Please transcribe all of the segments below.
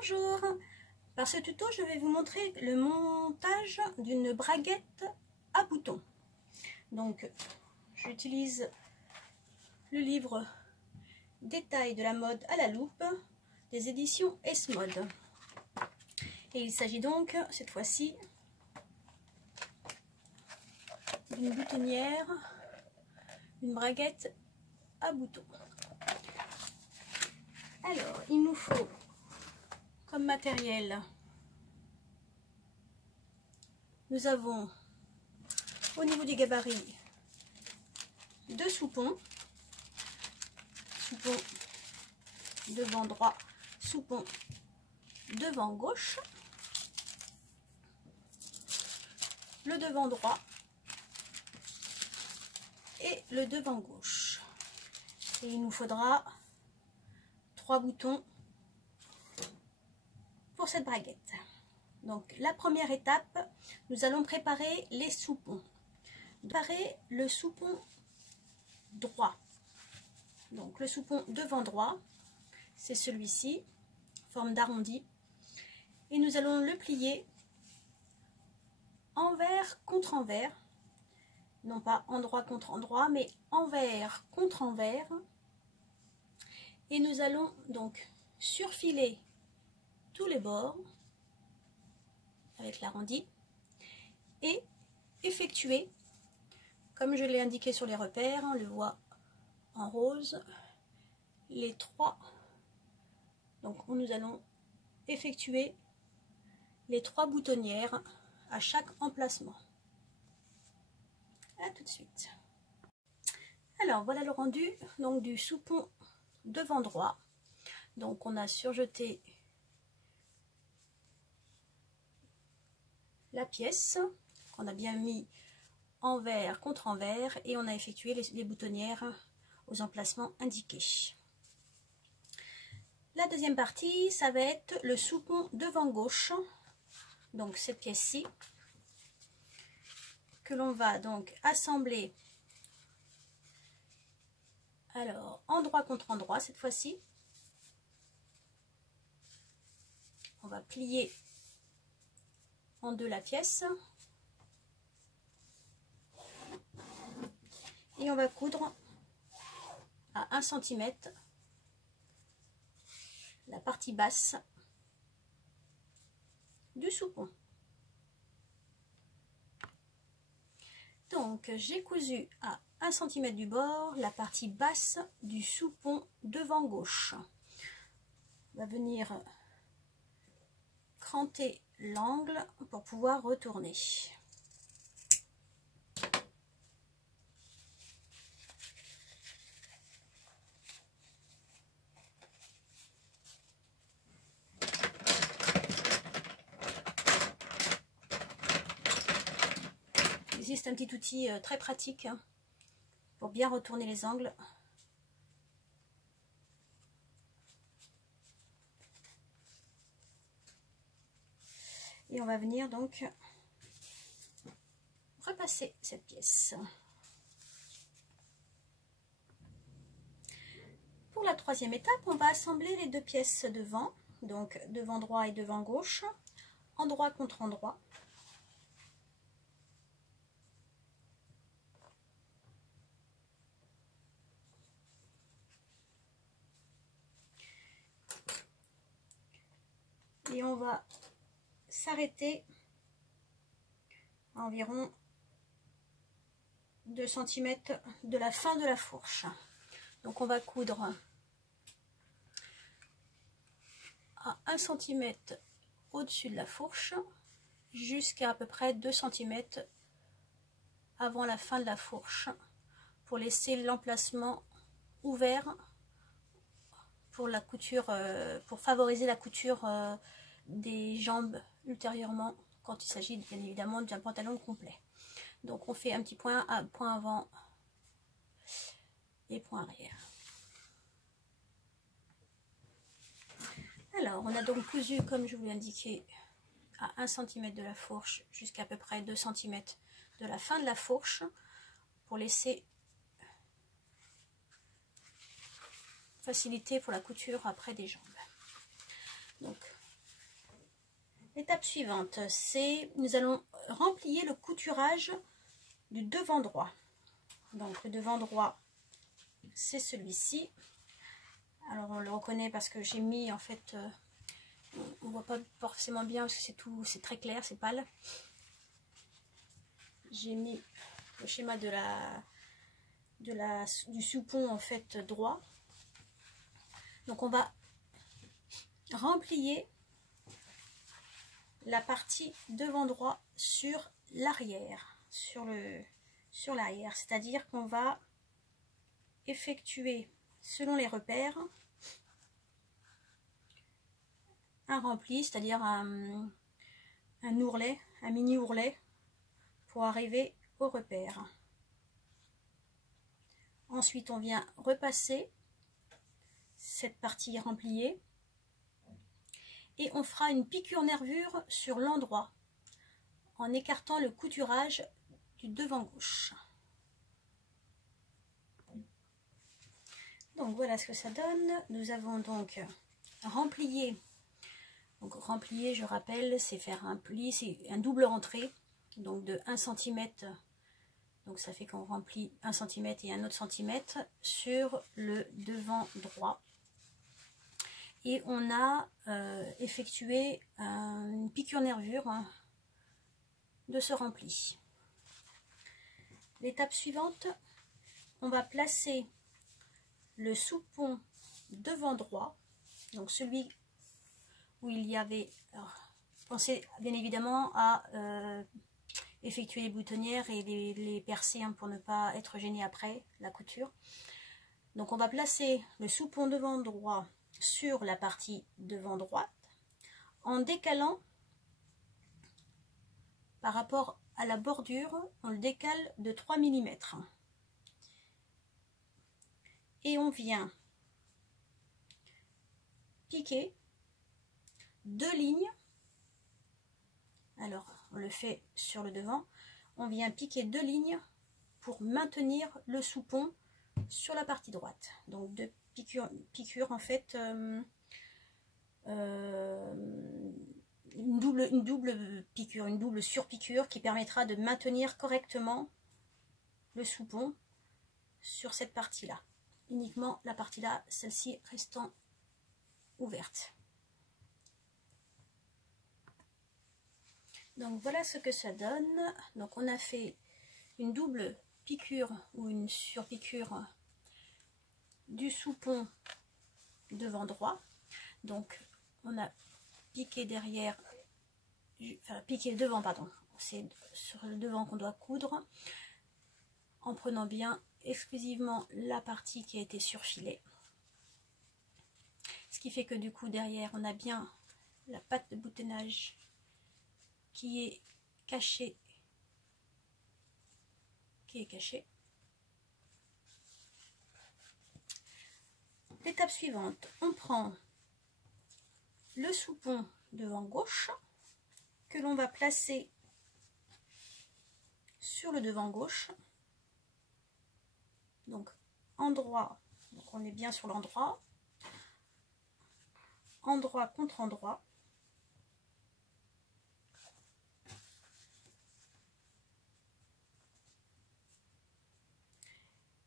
Bonjour! Par ce tuto, je vais vous montrer le montage d'une braguette à boutons. Donc, j'utilise le livre Détails de la mode à la loupe des éditions S-Mode. Et il s'agit donc, cette fois-ci, d'une boutonnière, une braguette à boutons. Alors, il nous faut comme matériel, nous avons au niveau du gabarit deux soupons, soupon devant droit, soupon devant gauche, le devant droit et le devant gauche. Et il nous faudra 3 boutons pour cette braguette. Donc la première étape, nous allons préparer les soupons. Préparer le soupon droit. Donc le soupon devant droit, c'est celui-ci, forme d'arrondi. Et nous allons le plier envers contre envers. Non pas endroit contre endroit, mais envers contre envers. Et nous allons donc surfiler tous les bords avec l'arrondi et effectuer, comme je l'ai indiqué sur les repères, on le voit en rose, les 3. Donc nous allons effectuer les 3 boutonnières à chaque emplacement. À tout de suite. Alors voilà le rendu donc du soupon devant droit. Donc on a surjeté la pièce qu'on a bien mis envers contre envers et on a effectué les boutonnières aux emplacements indiqués. La deuxième partie, ça va être le soupon devant gauche, donc cette pièce-ci que l'on va donc assembler alors endroit contre endroit. Cette fois-ci on va plier en deux la pièce et on va coudre à 1 cm la partie basse du soupon. Donc j'ai cousu à 1 cm du bord la partie basse du soupon devant gauche. On va venir cranter l'angle pour pouvoir retourner. Il existe un petit outil très pratique pour bien retourner les angles. Et on va venir donc repasser cette pièce. Pour la troisième étape, on va assembler les deux pièces devant, donc devant droit et devant gauche, endroit contre endroit. Et on va s'arrêter à environ 2 cm de la fin de la fourche. Donc on va coudre à 1 cm au-dessus de la fourche jusqu'à peu près 2 cm avant la fin de la fourche pour laisser l'emplacement ouvert pour la couture, pour favoriser la couture des jambes ultérieurement quand il s'agit bien évidemment d'un pantalon complet. Donc on fait un petit point avant et point arrière. Alors on a donc cousu, comme je vous l'ai indiqué, à 1 cm de la fourche jusqu'à peu près 2 cm de la fin de la fourche pour laisser facilité pour la couture après des jambes. Donc L'étape suivante, c'est nous allons remplir le couturage du devant droit. Donc le devant droit, c'est celui-ci. Alors on le reconnaît parce que j'ai mis en fait, on voit pas forcément bien parce que c'est tout, c'est très clair, c'est pâle. J'ai mis le schéma du soupon en fait droit. Donc on va remplir la partie devant droit sur l'arrière, sur l'arrière, c'est-à-dire qu'on va effectuer selon les repères un rempli, c'est-à-dire un ourlet, un mini ourlet pour arriver au repère. Ensuite on vient repasser cette partie remplie et on fera une piqûre nervure sur l'endroit en écartant le couturage du devant gauche. Donc voilà ce que ça donne. Nous avons donc remplié. Donc remplié, je rappelle, c'est faire un pli, c'est un double rentrée, donc de 1 cm. Donc ça fait qu'on remplit 1 cm et un autre centimètre sur le devant droit. Et on a effectué une piqûre nervure de ce rempli. L'étape suivante, on va placer le soupon devant droit, donc celui où il y avait, alors, pensez bien évidemment à effectuer les boutonnières et les percer pour ne pas être gêné après la couture. Donc on va placer le soupon devant droit sur la partie devant droite en décalant par rapport à la bordure, on le décale de 3 mm et on vient piquer 2 lignes. Alors on le fait sur le devant, on vient piquer 2 lignes pour maintenir le soupon sur la partie droite. Donc 2 piqûres en fait, une double piqûre, une double surpiqûre qui permettra de maintenir correctement le soupon sur cette partie là, uniquement la partie là, celle-ci restant ouverte. Donc voilà ce que ça donne. Donc on a fait une double piqûre ou une surpiqûre du soupon devant droit. Donc on a piqué derrière, enfin piqué devant, pardon, c'est sur le devant qu'on doit coudre en prenant bien exclusivement la partie qui a été surfilée, ce qui fait que du coup derrière on a bien la patte de boutonnage qui est cachée, L'étape suivante, on prend le soupon devant gauche que l'on va placer sur le devant gauche, donc endroit, donc on est bien sur l'endroit, endroit contre endroit,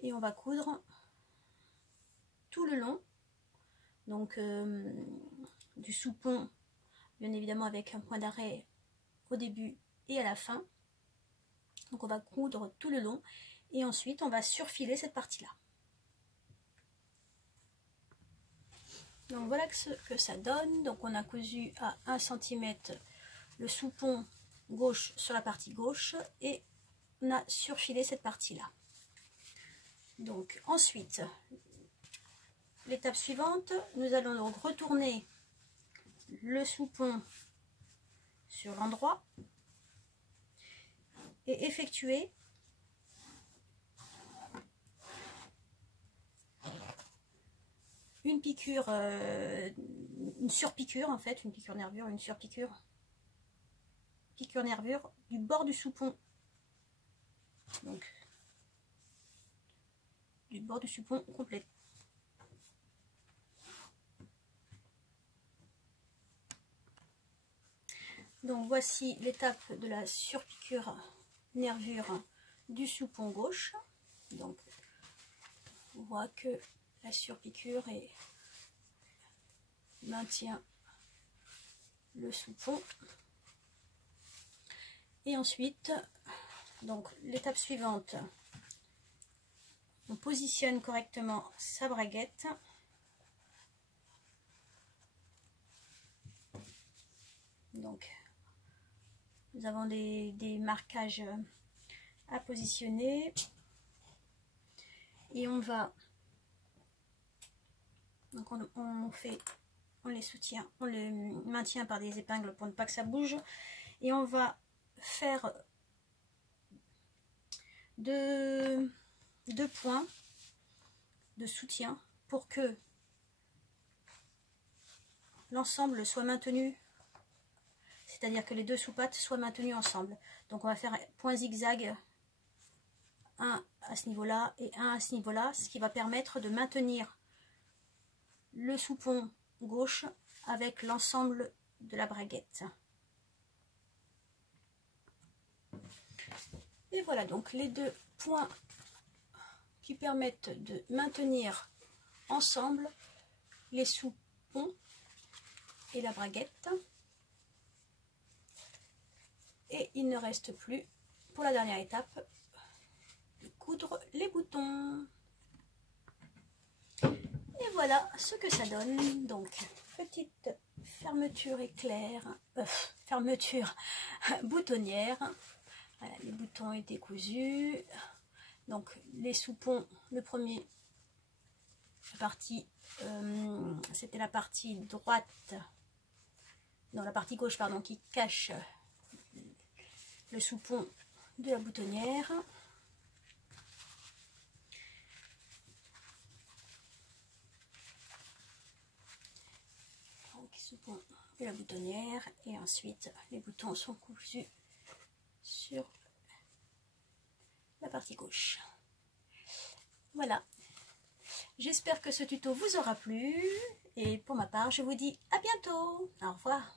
et on va coudre tout le long, donc du soupon, bien évidemment avec un point d'arrêt au début et à la fin. Donc on va coudre tout le long et ensuite on va surfiler cette partie là. Donc voilà ce que ça donne. Donc on a cousu à 1 cm le soupon gauche sur la partie gauche et on a surfilé cette partie là. Donc ensuite, l'étape suivante, nous allons donc retourner le soupon sur l'endroit et effectuer une piqûre, une surpiqûre en fait, une piqûre nervure, une surpiqûre, piqûre nervure du bord du soupon, donc du bord du soupon complet. Donc voici l'étape de la surpiqûre nervure du soupon gauche. Donc on voit que la surpiqûre maintient le soupon. Et ensuite, donc l'étape suivante, on positionne correctement sa braguette. Donc nous avons des marquages à positionner et on va, donc on les soutient, on les maintient par des épingles pour ne pas que ça bouge, et on va faire deux points de soutien pour que l'ensemble soit maintenu, c'est-à-dire que les deux sous-pattes soient maintenues ensemble. Donc on va faire point zigzag, un à ce niveau-là et un à ce niveau-là, ce qui va permettre de maintenir le soupon gauche avec l'ensemble de la braguette. Et voilà donc les deux points qui permettent de maintenir ensemble les soupons et la braguette. Et il ne reste plus, pour la dernière étape, de coudre les boutons. Et voilà ce que ça donne. Donc, petite fermeture éclair, fermeture boutonnière. Voilà, les boutons étaient cousus. Donc, les soupons, le premier, c'était la partie droite, non, la partie gauche, pardon, qui cache le soupon de la boutonnière. Donc, soupon de la boutonnière, et ensuite les boutons sont cousus sur la partie gauche. Voilà, j'espère que ce tuto vous aura plu, et pour ma part je vous dis à bientôt, au revoir.